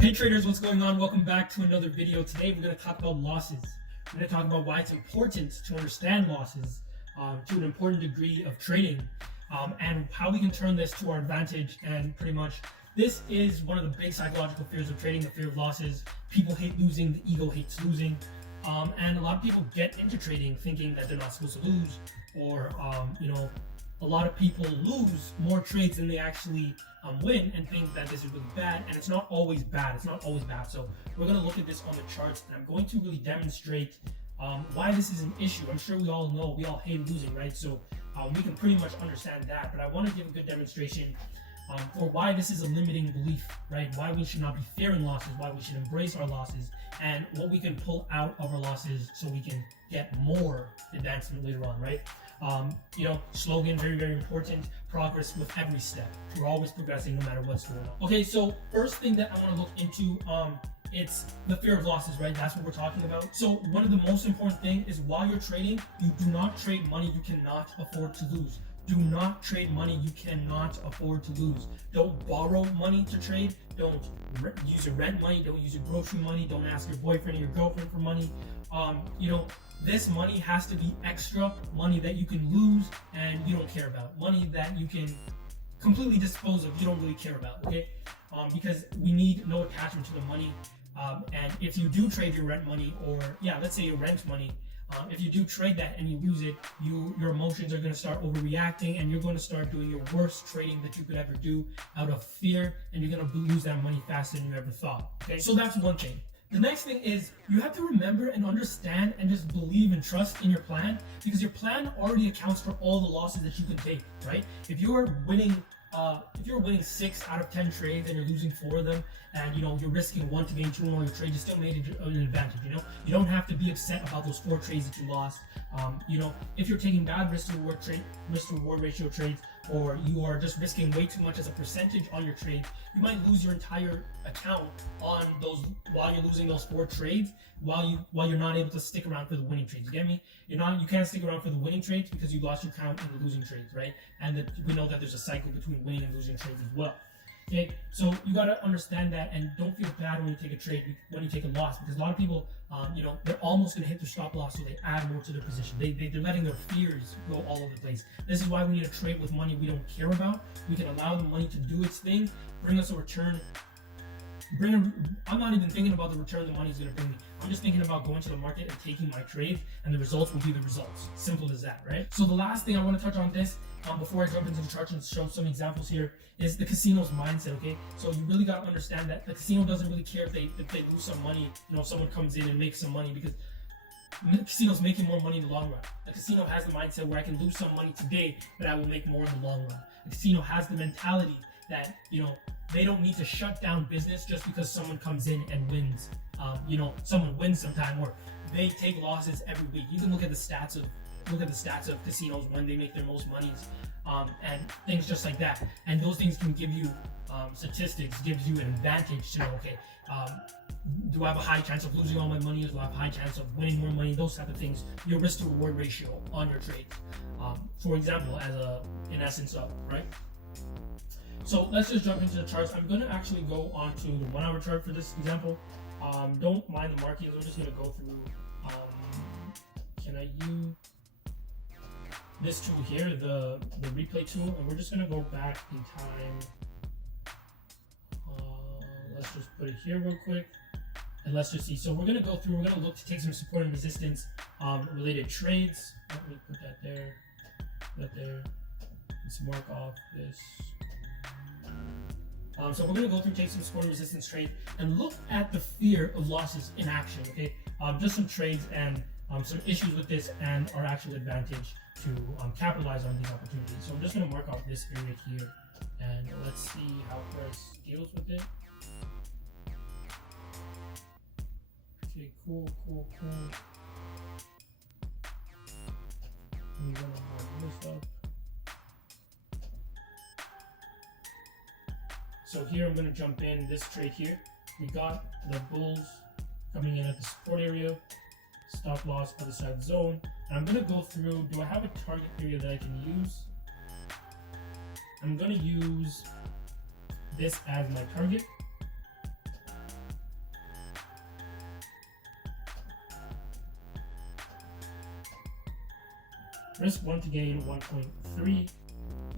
Hey traders, what's going on? Welcome back to another video. Today we're going to talk about losses. We're going to talk about why it's important to understand losses to an important degree of trading, and how we can turn this to our advantage. And pretty much this is one of the big psychological fears of trading, the fear of losses. People hate losing, the ego hates losing, and a lot of people get into trading thinking that they're not supposed to lose, or a lot of people lose more trades than they actually win and think that this is really bad, and it's not always bad. It's not always bad. So we're going to look at this on the charts, and I'm going to really demonstrate why this is an issue. I'm sure we all know, we all hate losing, right? So we can pretty much understand that, but I want to give a good demonstration for why this is a limiting belief, right? Why we should not be fearing losses, why we should embrace our losses, and what we can pull out of our losses so we can get more advancement later on, right? Slogan, very, very important. Progress with every step. We're always progressing no matter what's going on. Okay, so first thing that I want to look into, it's the fear of losses, right? That's what we're talking about. So one of the most important thing is while you're trading, you do not trade money you cannot afford to lose. Do not trade money you cannot afford to lose. Don't borrow money to trade. Don't use your rent money. Don't use your grocery money. Don't ask your boyfriend or your girlfriend for money. This money has to be extra money that you can lose and you don't care about. Money that you can completely dispose of, you don't really care about, okay? Because we need no attachment to the money. And if you do trade your rent money, or let's say your rent money, if you do trade that and you lose it, your emotions are going to start overreacting, and you're going to start doing your worst trading that you could ever do out of fear, and you're going to lose that money faster than you ever thought. Okay, so that's one thing. The next thing is you have to remember and understand and just believe and trust in your plan, because your plan already accounts for all the losses that you can take, right? If you're winning 6 out of 10 trades and you're losing 4 of them, and you're risking 1 to gain 2 on all your trades, you still made an advantage. You don't have to be upset about those 4 trades that you lost. If you're taking bad risk to reward ratio trades, or you are just risking way too much as a percentage on your trade, you might lose your entire account on those while you're losing those 4 trades, while you're not able to stick around for the winning trades. You get me? You can't stick around for the winning trades because you lost your account in the losing trades, right? And we know that there's a cycle between winning and losing trades as well. Okay, so you gotta understand that, and don't feel bad when you take a trade, when you take a loss, because a lot of people, they're almost gonna hit their stop loss, so they add more to their position. They're letting their fears go all over the place. This is why we need to trade with money we don't care about. We can allow the money to do its thing, bring us a return. I'm not even thinking about the return the money is going to bring me. I'm just thinking about going to the market and taking my trade, and the results will be the results. Simple as that, right? So the last thing I want to touch on this, before I jump into the chart and show some examples here, is the casino's mindset, okay? So you really got to understand that the casino doesn't really care if they lose some money, if someone comes in and makes some money, because the casino's making more money in the long run. The casino has the mindset where I can lose some money today, but I will make more in the long run. The casino has the mentality that, they don't need to shut down business just because someone comes in and wins. Someone wins sometime, or they take losses every week. You can look at the stats of casinos when they make their most monies, and things just like that. And those things can give you statistics, gives you an advantage to know, okay, do I have a high chance of losing all my money? Do I have a high chance of winning more money? Those type of things. Your risk to reward ratio on your trades, for example, in essence of, right? So let's just jump into the charts. I'm going to actually go on to the 1 hour chart for this example. Don't mind the markings. We're just going to go through. Can I use this tool here, the replay tool? And we're just going to go back in time. Let's just put it here real quick. And let's just see. So we're going to go through. We're going to look to take some support and resistance related trades. Let me put that there. That there. Let's mark off this. So we're going to go through, take some support and resistance trade, and look at the fear of losses in action, okay? Just some trades and some issues with this, and our actual advantage to capitalize on these opportunities. So I'm just going to mark off this area here, and let's see how price deals with it. Okay, cool. I'm going to mark this up. So here I'm going to jump in this trade here. We got the bulls coming in at the support area, stop loss other side zone, and I'm going to go through. Do I have a target area that I can use? I'm going to use this as my target. Risk 1 to gain 1.3.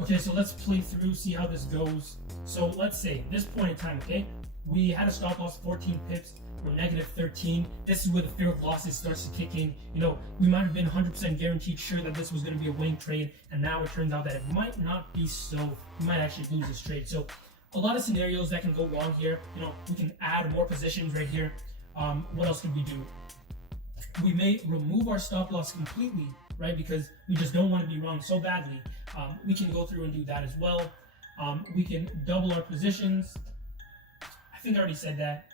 Okay, so let's play through, see how this goes. So let's say this point in time, okay, we had a stop loss 14 pips. We're negative 13. This is where the fear of losses starts to kick in. You know, we might have been 100% guaranteed sure that this was going to be a winning trade, and now it turns out that it might not be so. We might actually lose this trade. So a lot of scenarios that can go wrong here. You know, we can add more positions right here. What else can we do? We may remove our stop loss completely, right? Because we just don't want to be wrong so badly. We can go through and do that as well. We can double our positions. I think I already said that.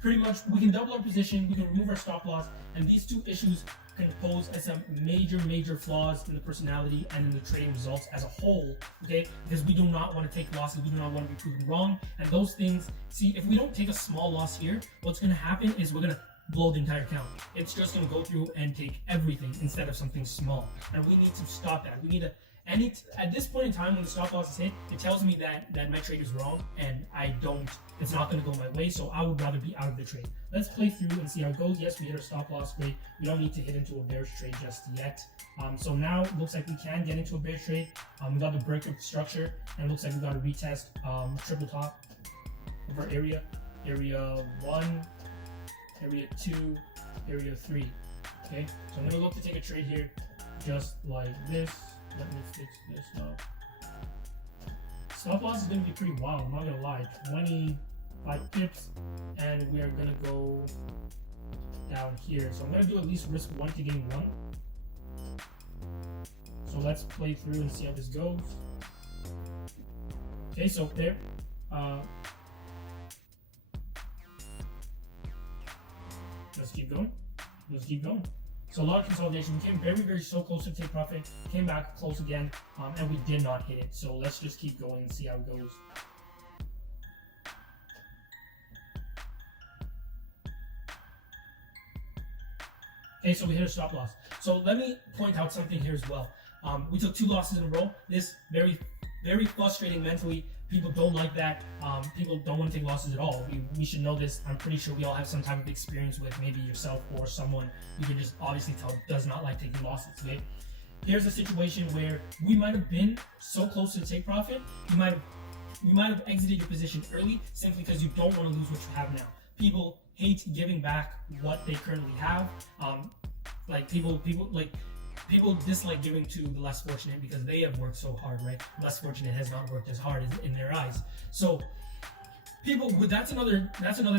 Pretty much, we can double our position, we can remove our stop loss, and these two issues can pose as some major flaws in the personality and in the trading results as a whole, okay? Because we do not want to take losses, we do not want to be proven wrong, and those things, see, if we don't take a small loss here, what's going to happen is we're going to blow the entire account. It's just going to go through and take everything instead of something small, and we need to stop that. We need to, at this point in time when the stop loss is hit, it tells me that my trade is wrong, and it's not going to go my way, so I would rather be out of the trade. Let's play through and see how it goes. Yes, we hit our stop loss, great. We don't need to hit into a bearish trade just yet. So now it looks like we can get into a bearish trade. We got the break of the structure, and it looks like we got to retest triple top of our area 1, area 2, area 3. Okay, so I'm going to look to take a trade here just like this. Let me fix this up. Stop loss is going to be pretty wild, I'm not going to lie. 25 pips, and we are going to go down here. So I'm going to do at least risk 1 to gain 1. So let's play through and see how this goes. Okay, so there. Let's keep going. Let's keep going. So a lot of consolidation. We came very so close to take profit, came back close again, and we did not hit it. So let's just keep going and see how it goes. Okay, so we hit a stop loss. So let me point out something here as well. We took 2 losses in a row. This very frustrating mentally. People don't like that. People don't want to take losses at all. We should know this. I'm pretty sure we all have some type of experience with maybe yourself or someone you can just obviously tell does not like taking losses. Okay? Here's a situation where we might have been so close to take profit. You might have exited your position early simply because you don't want to lose what you have now. People hate giving back what they currently have. People dislike giving to the less fortunate because they have worked so hard, right? Less fortunate has not worked as hard in their eyes. So that's another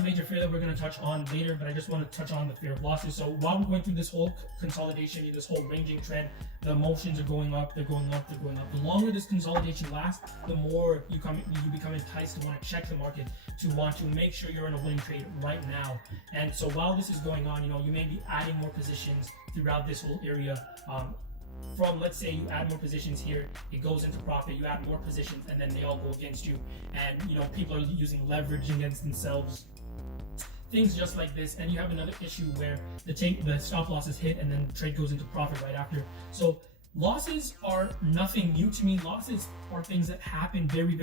major fear that we're going to touch on later, but I just want to touch on the fear of losses. So while we're going through this whole consolidation, this whole ranging trend, the emotions are going up, they're going up. The longer this consolidation lasts, the more you become enticed to want to check the market, to want to make sure you're in a winning trade right now. And so while this is going on, you may be adding more positions throughout this whole area. From, let's say you add more positions here, it goes into profit, you add more positions, and then they all go against you. And people are using leverage against themselves. Things just like this, and you have another issue where the stop loss is hit and then the trade goes into profit right after. So losses are nothing new to me. Losses are things that happen very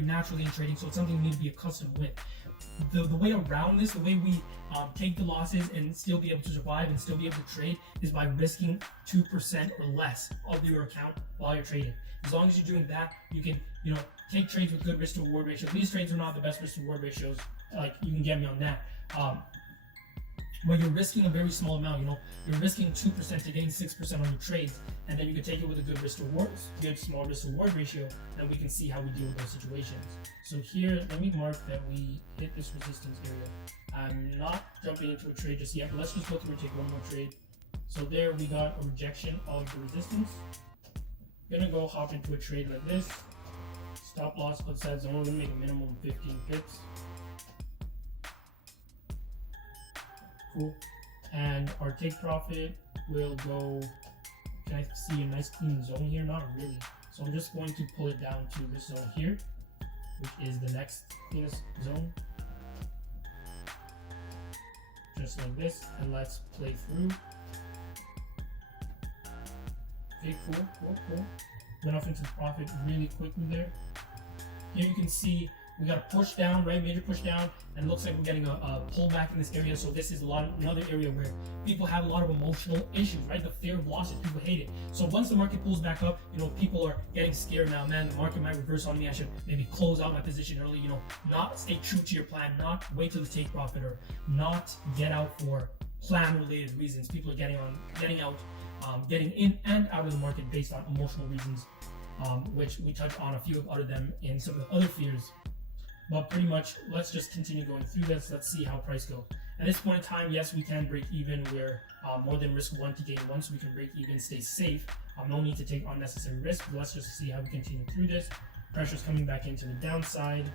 naturally in trading, so it's something you need to be accustomed with. The way around this, the way we take the losses and still be able to survive and still be able to trade is by risking 2% or less of your account while you're trading. As long as you're doing that, you can take trades with good risk to reward ratio. These trades are not the best risk to reward ratios. Like, you can get me on that. When you're risking a very small amount, you're risking 2% to gain 6% on your trades, and then you can take it with a good risk to reward, good small risk to reward ratio, and we can see how we deal with those situations. So here, let me mark that we hit this resistance area. I'm not jumping into a trade just yet, but let's just go through and take one more trade. So there we got a rejection of the resistance. I'm gonna go hop into a trade like this. Stop loss outside zone, we're gonna make a minimum of 15 pips. Cool. And our take profit will go, can I see a nice clean zone here? Not really. So I'm just going to pull it down to this zone here, which is the next cleanest zone. Just like this, and let's play through. Okay, cool. Went off into the profit really quickly there. Here you can see we got a push down, right? Major push down, and it looks like we're getting a pullback in this area. So this is another area where people have a lot of emotional issues, right? The fear of losses, people hate it. So once the market pulls back up, people are getting scared now. Man, the market might reverse on me. I should maybe close out my position early. Not stay true to your plan, not wait till the take profit, or not get out for plan-related reasons. People are getting in and out of the market based on emotional reasons, which we touched on a few of them in some of the other fears. But pretty much, let's just continue going through this. Let's see how price go. At this point in time, yes, we can break even. We're more than risk one to gain one, so we can break even, stay safe. No need to take unnecessary risk. Let's just see how we continue through this. Pressure's coming back into the downside,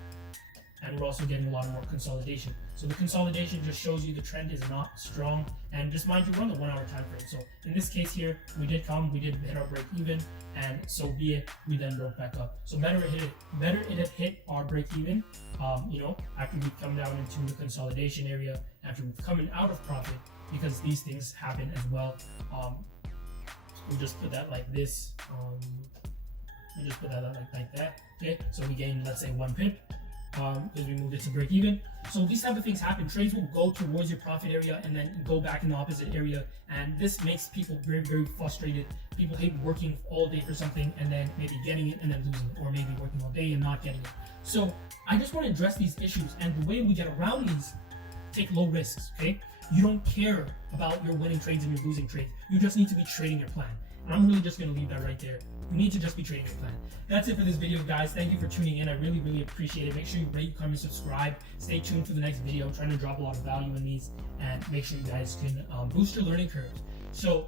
and we're also getting a lot more consolidation. So the consolidation just shows you the trend is not strong, and just mind you, we're on the 1 hour time frame. So in this case here, we did hit our break even, and so be it, we then broke back up. So better it had hit our break even, after we've come down into the consolidation area, after we've come out of profit, because these things happen as well. We'll just put that like this. We just put that like that. Okay, so we gained, let's say, 1 pip. Because we moved it to break even. So these type of things happen. Trades will go towards your profit area and then go back in the opposite area, and this makes people very, very frustrated. People hate working all day for something and then maybe getting it and then losing it, or maybe working all day and not getting it. So I just want to address these issues, and the way we get around these, take low risks. Okay, you don't care about your winning trades and your losing trades. You just need to be trading your plan. And I'm really just going to leave that right there. You need to just be trading your plan. That's it for this video, guys. Thank you for tuning in. I really, really appreciate it. Make sure you rate, comment, subscribe. Stay tuned for the next video. I'm trying to drop a lot of value in these, and make sure you guys can boost your learning curve. So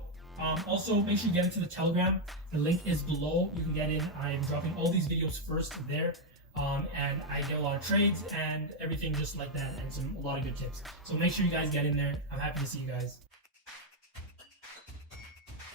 also make sure you get into the Telegram. The link is below. You can get in. I'm dropping all these videos first there. And I get a lot of trades and everything just like that, and a lot of good tips. So make sure you guys get in there. I'm happy to see you guys.